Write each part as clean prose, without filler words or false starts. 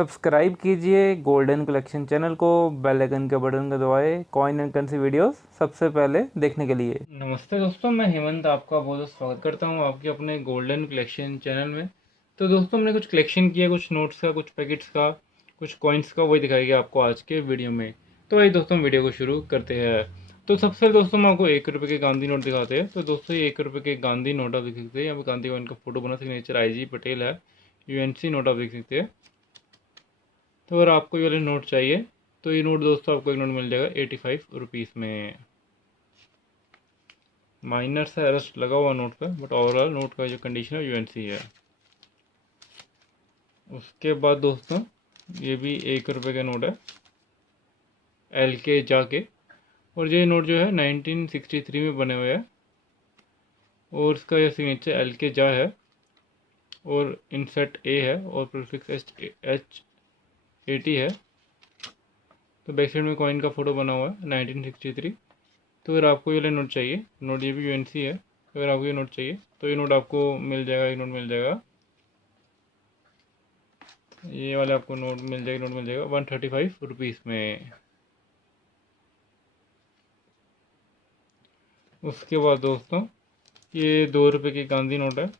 Subscribe कीजिए golden collection channel को, bell icon के बटन को दबाएं कॉइन एंड करेंसी वीडियोस सबसे पहले देखने के लिए। नमस्ते दोस्तों, मैं हेमंत आपका बहुत बहुत स्वागत करता हूं आपके अपने गोल्डन कलेक्शन चैनल में। तो दोस्तों, हमने कुछ कलेक्शन किया, कुछ नोट्स का, कुछ पैकेट्स का, कुछ कॉइन्स का, वही दिखाएगा आपको आज के वीडियो में। तो वही दोस्तों, वीडियो को शुरू करते हैं। तो सबसे पहले दोस्तों, मैं आपको 1 रुपये के गांधी नोट दिखाते हैं। तो दोस्तों, ये 1 रुपये के गांधी नोट आप देख सकते हैं। यहाँ पे गांधी का फोटो बना, सिग्नेचर IG पटेल है, UNC नोट आप देख सकते हैं। तो अगर आपको ये वाले नोट चाहिए तो ये नोट दोस्तों आपको एक नोट मिल जाएगा 85 रुपीज़ में। माइनर सा अरेस्ट लगा हुआ नोट पे, बट ओवरऑल नोट का जो कंडीशन है UNC है। उसके बाद दोस्तों, ये भी 1 रुपये का नोट है, LK जाके। और ये नोट जो है 1963 में बने हुए हैं, और इसका यह सिग्नेचर LK जा है, और इंसर्ट A है, और प्रीफिक्स H80 है। तो बैक साइड में कॉइन का फोटो बना हुआ है 1963। तो अगर आपको ये वाला नोट चाहिए, नोट ये भी UNC है, अगर आपको ये नोट चाहिए तो ये नोट आपको मिल जाएगा। ये नोट मिल जाएगा, ये वाला आपको नोट मिल जाएगा, 135 रुपीज़ में। उसके बाद दोस्तों, ये 2 रुपये की गांधी नोट है।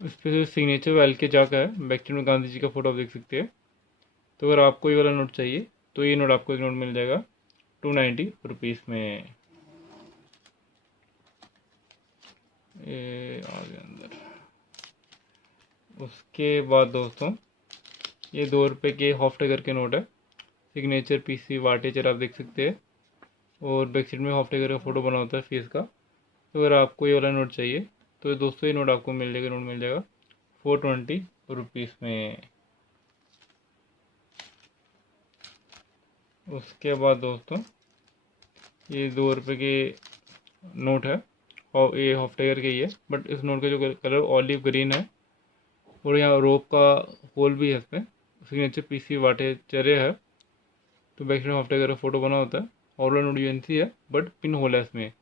इस पर जो सिग्नेचर LK जा का है, बैक साइड में गांधी जी का फोटो आप देख सकते हैं। तो अगर आपको ये वाला नोट चाहिए तो ये नोट आपको एक नोट मिल जाएगा 290 रुपीज़ में। ये आ गया अंदर। उसके बाद दोस्तों, ये 2 रुपये के हाफ टाइगर के नोट है, सिग्नेचर PC वाटेचर आप देख सकते हैं, और बैक साइड में हाफ टाइगर का फोटो बना होता है फेस का। तो अगर आपको ये वाला नोट चाहिए तो दोस्तों ये नोट आपको मिल जाएगा, नोट मिल जाएगा 420 रुपीज़ में। उसके बाद दोस्तों, ये 2 रुपये के नोट है, और ये हाफ टाइगर के ही है, बट इस नोट का जो कलर ऑलिव ग्रीन है, और यहाँ रोप का होल भी है इसमें, सिग्नेचर PC वाटेचर है। तो बैक साइड में हाफ टाइगर का फोटो बना होता है, और नोट UNC है, बट पिन होल है इसमें।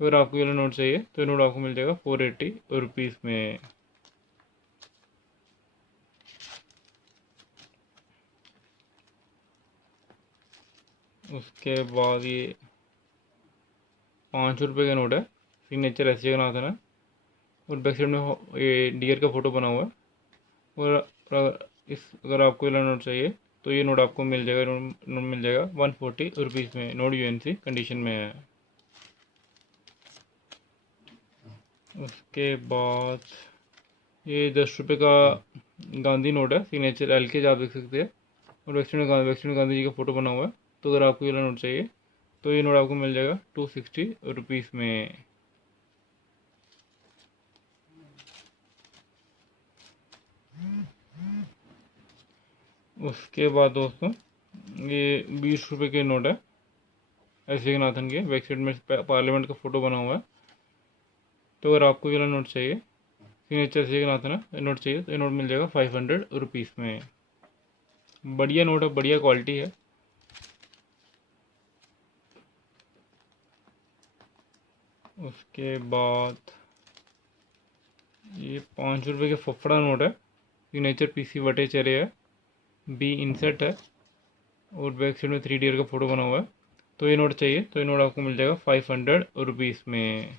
तो अगर आपको ये नोट चाहिए तो ये नोट आपको मिल जाएगा 480 रुपीज़ में। उसके बाद ये 5 रुपये का नोट है, सिग्नेचर SJ का नाम है, और बैक साइड में ये डियर का फोटो बना हुआ है। अगर आपको ये नोट चाहिए तो ये नोट आपको मिल जाएगा, नोट मिल जाएगा 140 रुपीज़ में। नोट UNC कंडीशन में है। उसके बाद ये 10 रुपये का गांधी नोट है, सिग्नेचर LK आप देख सकते हैं, और बैक साइड में गांधी जी का फोटो बना हुआ है। तो अगर आपको ये नोट चाहिए तो ये नोट आपको मिल जाएगा 260 रुपीज़ में। उसके बाद दोस्तों, ये 20 रुपये के नोट है, ऐसे नाथन के, बैक साइड में पार्लियामेंट का फोटो बना हुआ है। तो अगर आपको ये वाला नोट चाहिए, सिग्नेचर से नाथन है, नोट चाहिए तो ये नोट मिल जाएगा 500 रुपीज़ में। बढ़िया नोट है, बढ़िया क्वालिटी है। उसके बाद ये 5 रुपये के फफड़ा नोट है, सिग्नेचर PC वटेचरे है, B इंसर्ट है, और बैक साइड में 3 डियर का फोटो बना हुआ है। तो ये नोट चाहिए तो ये नोट आपको मिल जाएगा 500 रुपीज़ में।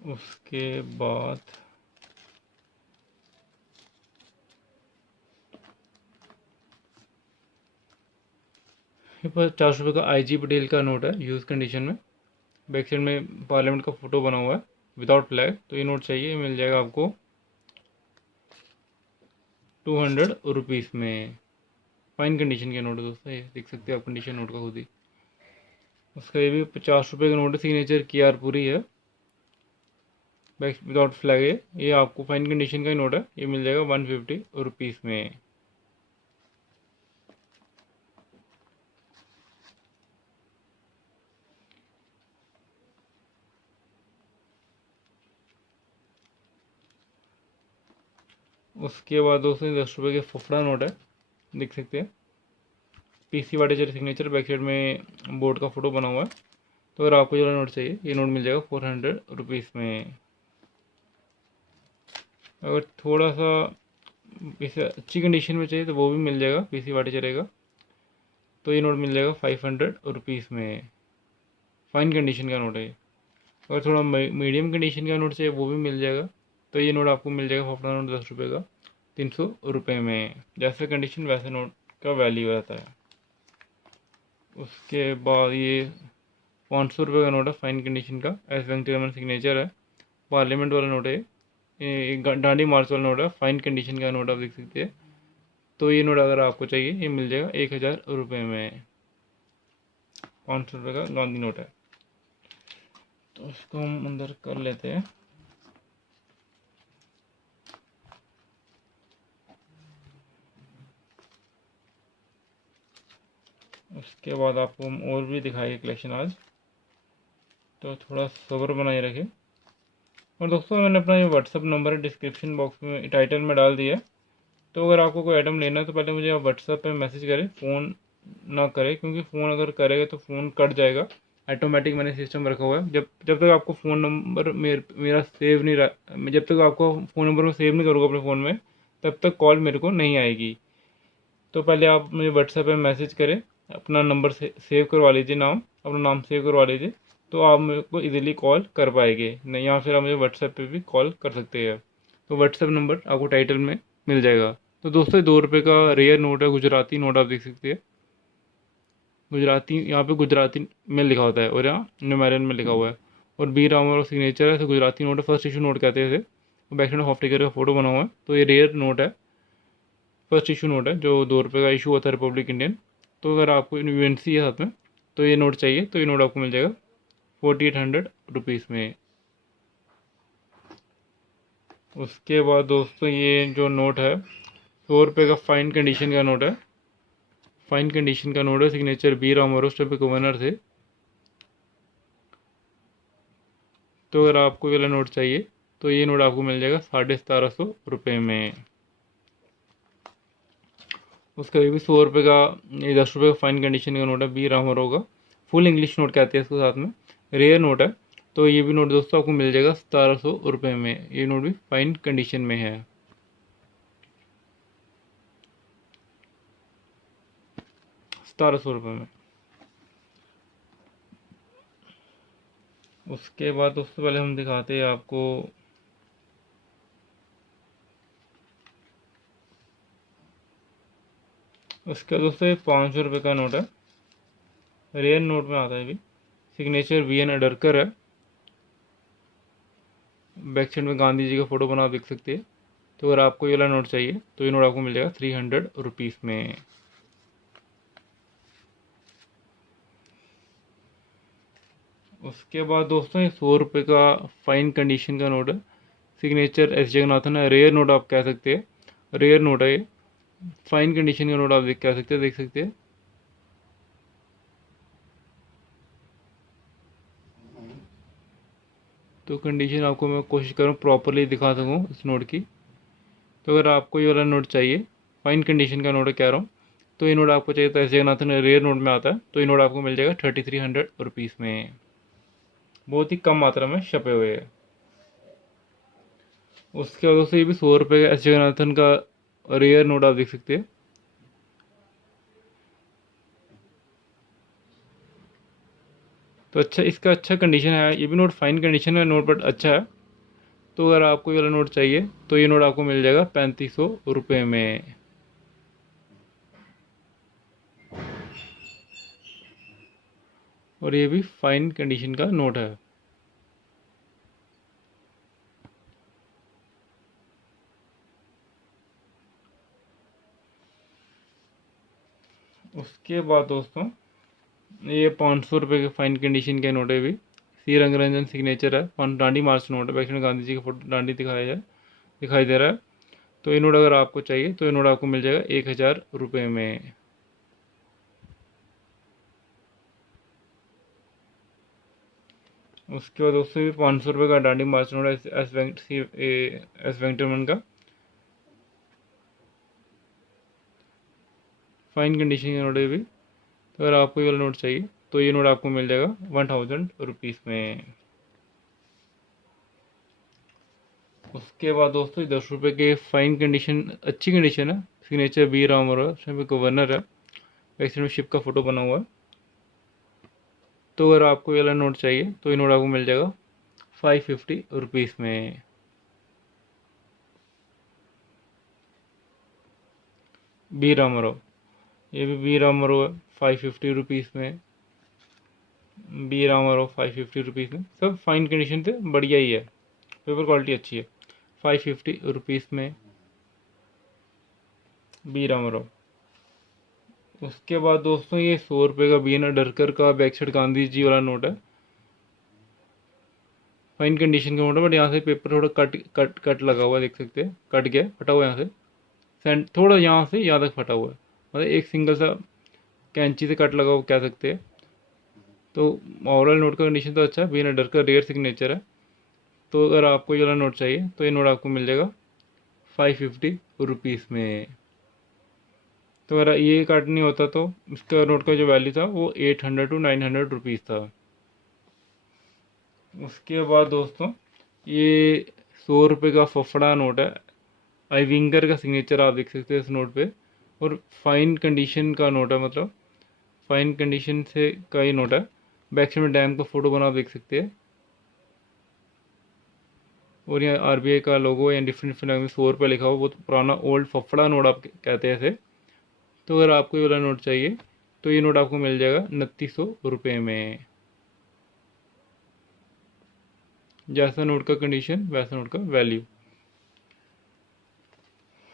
उसके बाद ये 50 रुपये का IG पटेल का नोट है, यूज़ कंडीशन में, बैक साइड में पार्लियामेंट का फोटो बना हुआ है विदाउट फ्लैग। तो ये नोट चाहिए, मिल जाएगा आपको 200 रुपीज़ में। फाइन कंडीशन के नोट है दोस्तों, ये देख सकते हैं आप कंडीशन नोट का खुद ही। उसका ये भी 50 रुपये का नोट है, सिग्नेचर KR पूरी है, बैक विदाउट फ्लैग है। ये आपको फाइन कंडीशन का ही नोट है, ये मिल जाएगा 150 रुपीज़ में। उसके बाद दोस्तों, 10 रुपये के फफड़ा नोट है, देख सकते हैं पीसी वाटेचर सिग्नेचर, बैक साइड में बोर्ड का फोटो बना हुआ है। तो अगर आपको जो नोट चाहिए ये नोट मिल जाएगा 400 रुपीज़ में। अगर थोड़ा सा इसे अच्छी कंडीशन में चाहिए तो वो भी मिल जाएगा, पीसी वाटेचर रहेगा। तो ये नोट मिल जाएगा 500 रुपीज़ में। फाइन कंडीशन का नोट है। अगर थोड़ा मीडियम कंडीशन का नोट चाहिए वो भी मिल जाएगा। तो ये नोट आपको मिल जाएगा अपना नोट 10 रुपये का 300 रुपये में। जैसे कंडीशन वैसे नोट का वैल्यू रहता है। उसके बाद ये 500 रुपये का नोट है फाइन कंडीशन का, एस वेंकटरमन सिग्नेचर है, पार्लियामेंट वाला नोट है। ये डांडी मार्च वाला नोट है, फाइन कंडीशन का नोट आप देख सकते हैं। तो ये नोट अगर आपको चाहिए ये मिल जाएगा 1000 रुपये में। 500 रुपये का गांधी नोट है। तो उसको हम अंदर कर लेते हैं। उसके बाद आपको हम और भी दिखाएंगे कलेक्शन आज, तो थोड़ा सब्र बनाए रखें। और दोस्तों मैंने अपना ये व्हाट्सअप नंबर डिस्क्रिप्शन बॉक्स में टाइटल में डाल दिया है। तो अगर आपको कोई आइटम लेना है तो पहले मुझे आप व्हाट्सअप पे मैसेज करें, फ़ोन ना करें, क्योंकि फ़ोन अगर करेगा तो फ़ोन कट जाएगा। ऑटोमेटिक मैंने सिस्टम रखा हुआ है। जब तक आपको फ़ोन नंबर मेरा सेव नहीं रहा, जब तक आपको फ़ोन नंबर में सेव नहीं करूँगा अपने फ़ोन में, तब तक कॉल मेरे को नहीं आएगी। तो पहले आप मुझे व्हाट्सएप पे मैसेज करें, अपना नंबर सेव करवा लीजिए, अपना नाम सेव करवा लीजिए, तो आप मेरे को इजीली कॉल कर पाएंगे। नहीं, या फिर आप मुझे व्हाट्सएप पे भी कॉल कर सकते हैं। तो व्हाट्सएप नंबर आपको टाइटल में मिल जाएगा। तो दोस्तों 2 रुपये का रेयर नोट है, गुजराती नोट आप देख सकते हैं। गुजराती, यहाँ पे गुजराती में लिखा होता है और यहाँ न्यूमेरियन में लिखा हुआ है। और बी राम और सिग्नेचर है, तो गुजराती नोट है, फर्स्ट इशू नोट कहते हैं इसे। बैक साइड में हॉफ टिकर का फोटो बना हुआ है। तो ये रेयर नोट है, फर्स्ट इशू नोट है, जो 2 रुपये का इशू होता है रिपब्लिक इंडियन। तो अगर आपको यूएनसी है साथ में तो ये नोट चाहिए तो ये नोट आपको मिल जाएगा 4800 रुपीज़ में। उसके बाद दोस्तों ये जो नोट है 100 रुपये का फाइन कंडीशन का नोट है। फाइन कंडीशन का नोट है, सिग्नेचर बी राम और उस टाइम पे गवर्नर थे। तो अगर आपको ये वाला नोट चाहिए तो ये नोट आपको मिल जाएगा 1750 रुपये में। उसका ये भी 100 रुपये का, ये 10 रुपये का फाइन कंडीशन का नोट है, बी रामरो का, फुल इंग्लिश नोट कहते हैं इसको, साथ में रेयर नोट है। तो ये भी नोट दोस्तों आपको मिल जाएगा 1700 रुपये में। ये नोट भी फाइन कंडीशन में है। 1700 रुपये में। उसके बाद दोस्तों पहले हम दिखाते हैं आपको उसका दोस्तों 500 रुपये का नोट है, रेयर नोट में आता है भी, सिग्नेचर वी एन अडरकर है। बैक साइड में गांधी जी का फोटो बना देख सकते हैं। तो अगर आपको ये वाला नोट चाहिए तो ये नोट आपको मिल जाएगा 300 रुपीज़ में। उसके बाद दोस्तों ये 100 रुपये का फाइन कंडीशन का नोट है, सिग्नेचर एस जगन्नाथन है, रेयर नोट आप कह सकते हैं। रेयर नोट है ये, फाइन कंडीशन का नोट आप कह सकते हैं, देख सकते हैं। तो कंडीशन आपको मैं कोशिश करूँ प्रॉपरली दिखा सकूँ इस नोट की। तो अगर आपको ये वाला नोट चाहिए, फाइन कंडीशन का नोट है कह रहा हूँ, तो ये नोट आपको चाहिए तो एस जगन्नाथन रेयर नोट में आता है। तो ये नोट आपको मिल जाएगा 3300 रुपीज़ में। बहुत ही कम मात्रा में छपे हुए हैं। उसके बाद दोस्तों ये भी 100 रुपये का एस जगन्नाथन का रेयर नोट आप देख सकते हैं। तो अच्छा, इसका अच्छा कंडीशन है, ये भी नोट फाइन कंडीशन में नोट बट अच्छा है। तो अगर आपको ये वाला नोट चाहिए तो ये नोट आपको मिल जाएगा 3500 रुपये में। और ये भी फाइन कंडीशन का नोट है। उसके बाद दोस्तों ये 500 रुपये के फाइन कंडीशन के नोट है भी, सी रंगरंजन सिग्नेचर है, डांडी मार्च नोट है, बैक में गांधी जी का फोटो डांडी दिखाई दे रहा है। तो ये नोट अगर आपको चाहिए तो ये नोट आपको मिल जाएगा 1000 रुपये में। उसके बाद दोस्तों भी 500 रुपये का डांडी मार्च नोट है, एस वेंकटरमन का। फाइन कंडीशन का नोट है ये भी। तो अगर आपको ये वाला नोट चाहिए तो ये नोट आपको मिल जाएगा 1000 रुपीज़ में। उसके बाद दोस्तों 10 रुपये के फाइन कंडीशन, अच्छी कंडीशन है, सिग्नेचर बी रामवर, इसमें गवर्नर है, बैक साइड में शिप का फोटो बना हुआ है। तो अगर आपको ये वाला नोट चाहिए तो ये नोट आपको मिल जाएगा 550 रुपीज़ में। बी रामाराव, ये भी बी रामाराव है, 550 रुपीज़ में। बी रामाराव 550 रुपीज़ में, सब फाइन कंडीशन थे, बढ़िया ही है, पेपर क्वालिटी अच्छी है। 550 रुपीज़ में बी रामाराव। उसके बाद दोस्तों ये 100 रुपये का बी एन अडरकर का बैक साइड गांधी जी वाला नोट है, फाइन कंडीशन का नोट है, बट यहाँ से पेपर थोड़ा कट कट कट लगा हुआ है, देख सकते हैं, कट गया, फटा हुआ है यहाँ से, थोड़ा यहाँ से यहाँ तक फटा हुआ है, मतलब एक सिंगल सा कैंची से कट लगा हुआ कह सकते हैं। तो ओवरऑल नोट का कंडीशन तो अच्छा है, बी एन अडरकर रेयर सिग्नेचर है। तो अगर आपको ये वाला नोट चाहिए तो ये नोट आपको मिल जाएगा 550 रुपीज़ में। तो अगर ये कट नहीं होता तो इसका नोट का जो वैल्यू था वो 800 to 900 रुपीज़ था। उसके बाद दोस्तों ये 100 रुपये का फफड़ा नोट है, आई विंगर का सिग्नेचर आप देख सकते हैं इस नोट पे, और फाइन कंडीशन का नोट है, मतलब फाइन कंडीशन से का ही नोट है। बैक साइड में डैम का फोटो बना आप देख सकते हैं, और यहाँ आरबीआई का लोगो या डिफरेंट लैंग्वेज 100 रुपये लिखा हुआ, बहुत पुराना ओल्ड फफड़ा नोट आप कहते हैं इसे। तो अगर आपको ये वाला नोट चाहिए तो ये नोट आपको मिल जाएगा 2900 रुपये में। जैसा नोट का कंडीशन वैसा नोट का वैल्यू।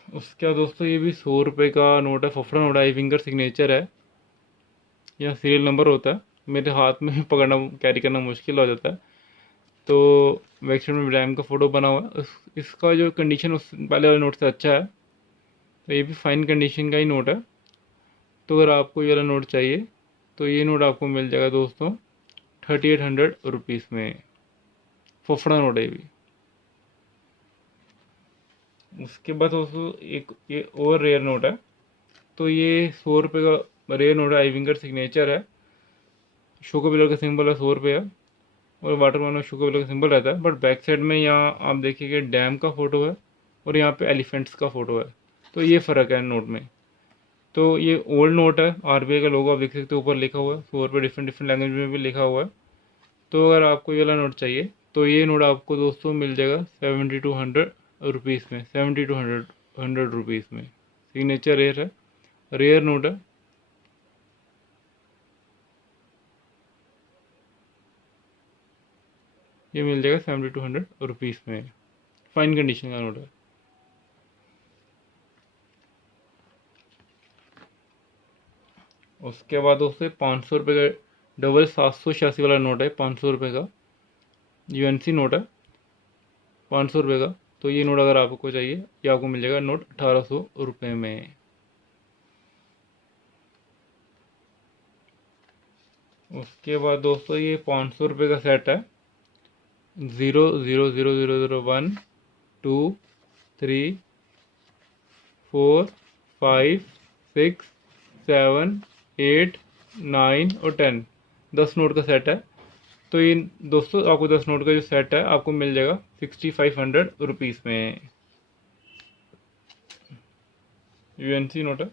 उसके बाद दोस्तों ये भी 100 रुपये का नोट है, फफड़ा नोट है, आई फिंगर सिग्नेचर है, यहाँ सीरियल नंबर होता है, मेरे हाथ में पकड़ना कैरी करना मुश्किल हो जाता है। तो बैक साइड में डैम का फोटो बना हुआ है, इसका जो कंडीशन उस पहले वाले नोट से अच्छा है, तो ये भी फाइन कंडीशन का ही नोट है। तो अगर आपको ये वाला नोट चाहिए तो ये नोट आपको मिल जाएगा दोस्तों 3800 रुपीज़ में, फफड़ा नोट है ये भी। उसके बाद दोस्तों एक ये और रेयर नोट है, तो ये 100 रुपये का रेयर नोट है, आई विंगर सिग्नेचर है, शुगर बिलर का सिंबल है, 100 रुपये है, और वाटरमैन में शुगर बिलर का सिंबल रहता है, बट बैक साइड में यहाँ आप देखिए डैम का फोटो है और यहाँ पे एलिफेंट्स का फोटो है, तो ये फ़र्क है नोट में। तो ये ओल्ड नोट है, आरबीआई का लोगो आप देख सकते हो ऊपर लिखा हुआ है, 100 रुपये डिफरेंट डिफरेंट लैंग्वेज में भी लिखा हुआ है। तो अगर आपको ये वाला नोट चाहिए तो ये नोट आपको दोस्तों मिल जाएगा 7200 रुपीज़ में, 7200 रुपीज़ में। सिग्नेचर रेयर है, रेयर नोट है। ये मिल जाएगा 7200 रुपीज़ में, फाइन कंडीशन का नोट है। उसके बाद दोस्तों 500 रुपये का डबल 786 वाला नोट है, 500 रुपये का यूएनसी नोट है, 500 रुपये का। तो ये नोट अगर आपको चाहिए ये आपको मिल जाएगा नोट 1800 रुपये में। उसके बाद दोस्तों ये 500 रुपये का सेट है, 0 0 0 0 0 1 2 3 4 5 6 7 8 9 और 10, 10 नोट का सेट है। तो ये दोस्तों आपको 10 नोट का जो सेट है आपको मिल जाएगा 6500 रुपीज़ में, यूएनसी नोट है।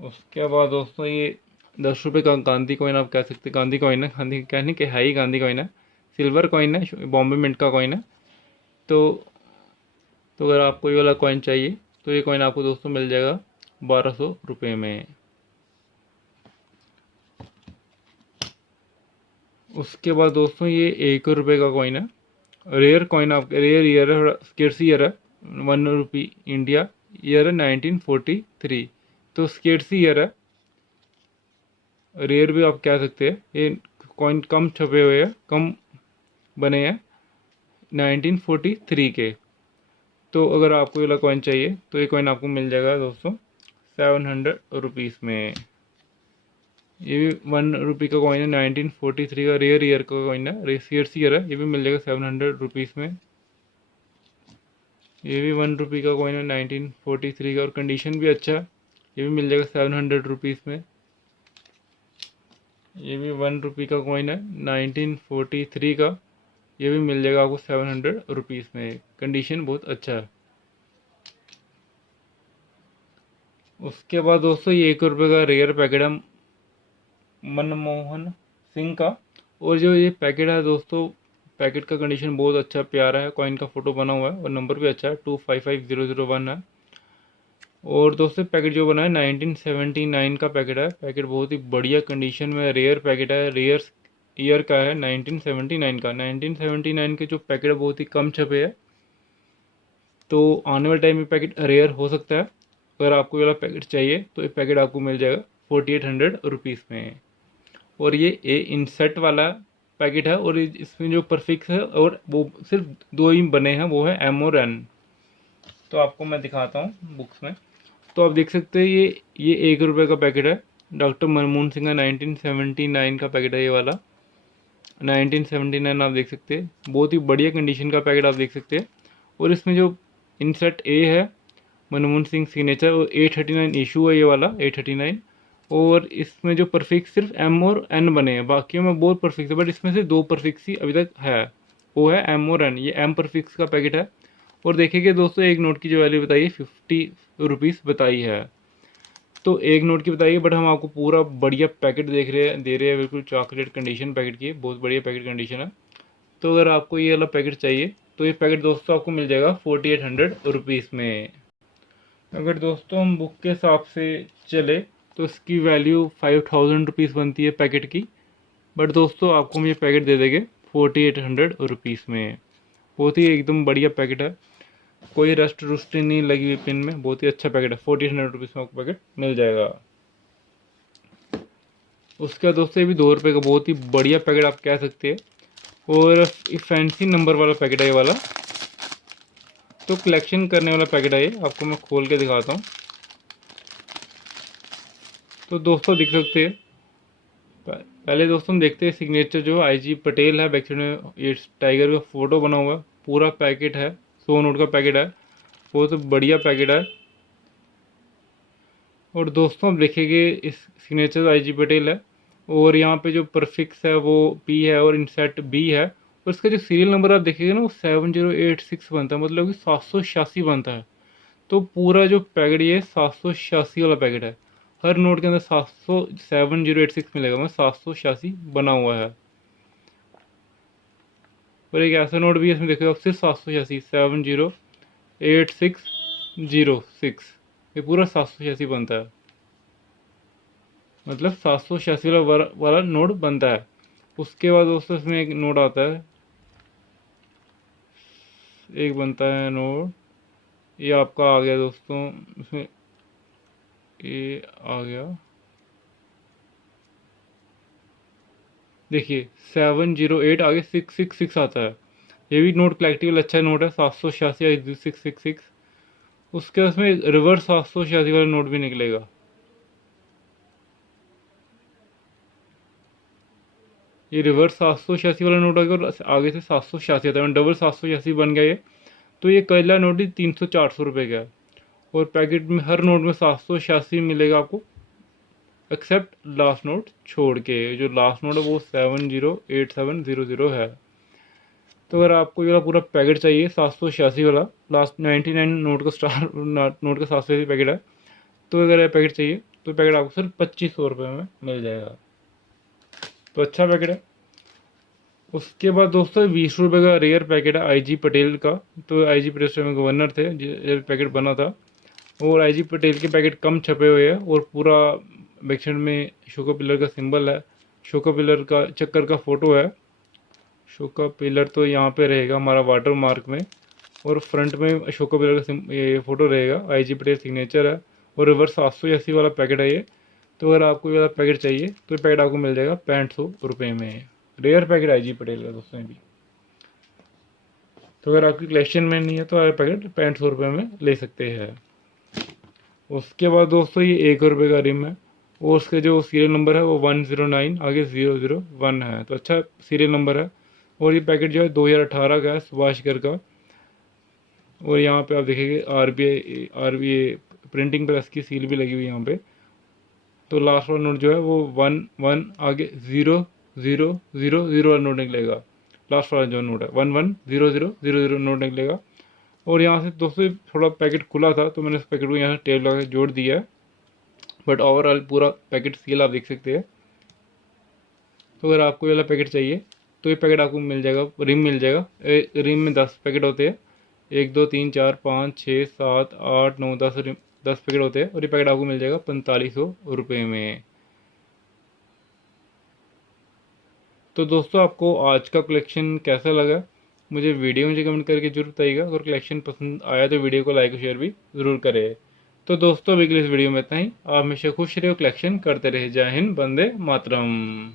उसके बाद दोस्तों ये 10 रुपये का गांधी कॉइन आप कह सकते हैं, गांधी कॉइन है, गांधी कहने के है ही गांधी कॉइन है, सिल्वर कॉइन है, बॉम्बे मिंट का कॉइन है। तो अगर आपको ये वाला कॉइन चाहिए तो ये कॉइन आपको दोस्तों मिल जाएगा 1200 रुपये में। उसके बाद दोस्तों ये 1 रुपये का कॉइन है, रेयर कॉइन, आप रेयर ईयर है, स्केर्स ईयर है, 1 रुपी इंडिया, ईयर है 1943, तो स्केर्स ईयर है, रेयर भी आप कह सकते हैं। ये कॉइन कम छपे हुए हैं, कम बने हैं 1943 के। तो अगर आपको ये वाला कॉइन चाहिए तो ये कॉइन आपको मिल जाएगा दोस्तों 700 रुपीज़ में, ये भी 1 रुपये का कॉइन है, 1943 का रेयर ईयर का कॉइन है, रेसियर्स ईयर है। ये भी मिल जाएगा 700 रुपीज़ में। ये भी 1 रुपये का कॉइन है 1943 का और कंडीशन भी अच्छा है। ये भी मिल जाएगा 700 रुपीज़ में। ये भी 1 रुपये का कॉइन है 1943 का। ये भी मिल जाएगा आपको 700 रुपीज़ में। कंडीशन बहुत अच्छा है। उसके बाद दोस्तों ये 1 रुपये का रेयर पैकेट है मनमोहन सिंह का। और जो ये पैकेट है दोस्तों, पैकेट का कंडीशन बहुत अच्छा प्यारा है, कॉइन का फोटो बना हुआ है और नंबर भी अच्छा है, 255001 है। और दोस्तों पैकेट जो बना है 1979 का पैकेट है। पैकेट बहुत ही बढ़िया कंडीशन में रेयर पैकेट है, रेयर ईयर का है 1979 का। 1979 के जो पैकेट है बहुत ही कम छपे है, तो आने वाले टाइम में पैकेट रेयर हो सकता है। अगर आपको ये वाला पैकेट चाहिए तो ये पैकेट आपको मिल जाएगा 4800 रुपीज़ में। और ये इंसर्ट वाला पैकेट है और इसमें जो परफिक्स है और वो सिर्फ दो ही बने हैं, वो है एम और एन। तो आपको मैं दिखाता हूँ बुक्स में। तो आप देख सकते हैं ये 1 रुपये का पैकेट है, डॉक्टर मनमोहन सिंह का 1979 का पैकेट है ये वाला। 1979 आप देख सकते हैं, बहुत ही बढ़िया कंडीशन का पैकेट आप देख सकते हैं। और इसमें जो इंसर्ट ए है मनमोहन सिंह सिग्नेचर, और 839 इशू है ये वाला 839। और इसमें जो परफिक्स सिर्फ एम और एन बने हैं, बाकियों में बहुत परफिक्स है, बट इसमें से 2 परफिक्स ही अभी तक है, वो है एम और एन। ये एम परफिक्स का पैकेट है। और देखिए दोस्तों, एक नोट की जो वैल्यू बताई है 50 रुपीज़ बताई है। तो एक नोट की बताइए, बट हम आपको पूरा बढ़िया पैकेट दे रहे हैं बिल्कुल चॉकलेट कंडीशन पैकेट की, बहुत बढ़िया पैकेट कंडीशन है। तो अगर आपको ये वाला पैकेट चाहिए तो ये पैकेट दोस्तों आपको मिल जाएगा 4800 रुपीज़ में। अगर दोस्तों हम बुक के हिसाब से चले तो इसकी वैल्यू 5000 रुपीज़ बनती है पैकेट की, बट दोस्तों आपको हम ये पैकेट दे देंगे 4800 रुपीज़ में। बहुत ही एकदम बढ़िया पैकेट है, कोई रस्ट रुस्ट नहीं लगी हुई पिन में, बहुत ही अच्छा पैकेट है। 4800 रुपीज़ में आपको पैकेट मिल जाएगा। उसके बाद दोस्तों ये भी 2 रुपये का बहुत ही बढ़िया पैकेट आप कह सकते हैं, और फैंसी नंबर वाला पैकेट है ये वाला। तो कलेक्शन करने वाला पैकेट है ये, आपको मैं खोल के दिखाता हूँ। तो दोस्तों देख सकते हैं, पहले दोस्तों हम देखते हैं सिग्नेचर जो IG पटेल है, बैक साइड में ये टाइगर का फोटो बना हुआ है। पूरा पैकेट है, 100 नोट का पैकेट है, बहुत बढ़िया पैकेट है। और दोस्तों आप देखेंगे इस सिग्नेचर IG पटेल है, और यहाँ पे जो परफिक्स है वो P है और इंसेट B है। और इसका जो सीरियल नंबर आप देखेंगे ना, वो 7086 बनता है, मतलब कि 786 बनता है। तो पूरा जो पैकेट ये 786 वाला पैकेट है। हर नोट के अंदर 7086 मिलेगा, मतलब 786 बना हुआ है। और एक ऐसा नोट भी है, इसमें देखो आप, सिर्फ 786 708606, ये पूरा 786 बनता है, मतलब 786 वाला नोट बनता है। उसके बाद दोस्तों इसमें एक नोट आता है, एक बनता है नोट, ये आपका आ गया दोस्तों, इसमें ये आ गया, देखिए 708 आगे 666 आता है। ये भी नोट कलेक्टिबल अच्छा नोट है, 786 666। उसके उसमें रिवर्स 786 वाला नोट भी निकलेगा। ये रिवर्स 786 वाला नोट आएगा और आगे से 786 आता है, डबल 786 बन गया ये। तो ये कैला नोट ही 300-400 रुपये का है। और पैकेट में हर नोट में 786 मिलेगा आपको, एक्सेप्ट लास्ट नोट छोड़ के। जो लास्ट नोट है वो 708700 है। तो अगर आपको ये पूरा पैकेट चाहिए 786 वाला, लास्ट 99 नोट का स्टार नोट का 786 पैकेट है, तो अगर ये पैकेट चाहिए तो पैकेट आपको सिर्फ 2500 रुपये में मिल जाएगा। तो अच्छा पैकेट है। उसके बाद दोस्तों 20 रुपये का रेयर पैकेट है IG पटेल का। तो IG पटेल में गवर्नर थे, ये पैकेट बना था। और IG पटेल के पैकेट कम छपे हुए हैं, और पूरा बैकसाइड में अशोका पिलर का सिंबल है, अशोका पिलर का चक्कर का फोटो है। अशोका पिलर तो यहाँ पे रहेगा हमारा वाटर मार्क में, और फ्रंट में अशोका पिलर का ये फोटो रहेगा, IG पटेल सिग्नेचर है। और रिवर्स 780 वाला पैकेट है ये। तो अगर आपको ये वाला पैकेट चाहिए तो ये पैकेट आपको मिल जाएगा 6500 रुपये में। रेयर पैकेट IG पटेल का दोस्तों भी। तो अगर आपकी कलेक्शन में नहीं है तो ये पैकेट 6500 रुपये में ले सकते हैं। उसके बाद दोस्तों ये 1 रुपये का रिम है, और उसके जो सीरियल नंबर है वो 109 आगे 001 है, तो अच्छा सीरियल नंबर है। और ये पैकेट जो है 2018 का है, सुभाषकर का। और यहाँ पे आप देखेंगे आरबीआई प्रिंटिंग प्रेस की सील भी लगी हुई है यहाँ पे। तो लास्ट वाला नोट जो है वो 11 आगे 00000 वाला नोट निकलेगा। लास्ट वाला जो नोट है 110000 नोट निकलेगा। और यहाँ से दोस्तों थोड़ा पैकेट खुला था तो मैंने उस पैकेट को यहाँ से टेप लगा के जोड़ दिया है, बट ओवरऑल पूरा पैकेट सील आप देख सकते हैं। तो अगर आपको ये वाला पैकेट चाहिए तो ये पैकेट आपको मिल जाएगा, रिम मिल जाएगा। रिम में 10 पैकेट होते हैं, 1 2 3 4 5 6 7 8 9 10 रिम 10 पैकेट होते हैं। और ये पैकेट आपको मिल जाएगा 4500 रुपये में। तो दोस्तों आपको आज का कलेक्शन कैसा लगा मुझे वीडियो में कमेंट करके जरूर बताइएगा। अगर कलेक्शन पसंद आया तो वीडियो को लाइक और शेयर भी ज़रूर करें। तो दोस्तों अभी के लिए इस वीडियो में इतना ही। आप हमेशा खुश रहे, कलेक्शन करते रहे। जय हिंद, वंदे मातरम।